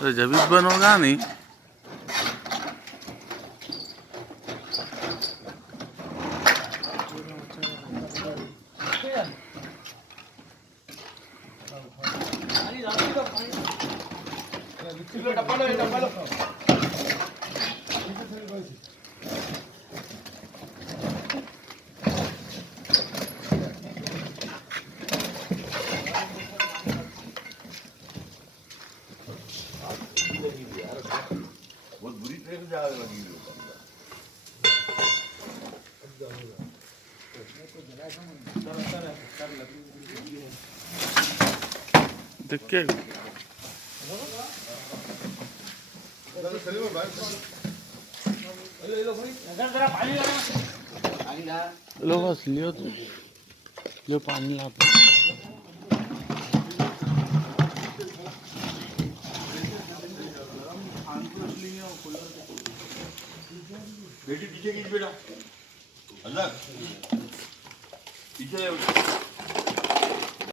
तो जब बनोगा नहीं। बहुत बुरी तरह से आग लगी हुई देख के लो बस लियो तो लियो पानी ला। बेटी पीछे खींच बेटा अलग पीछे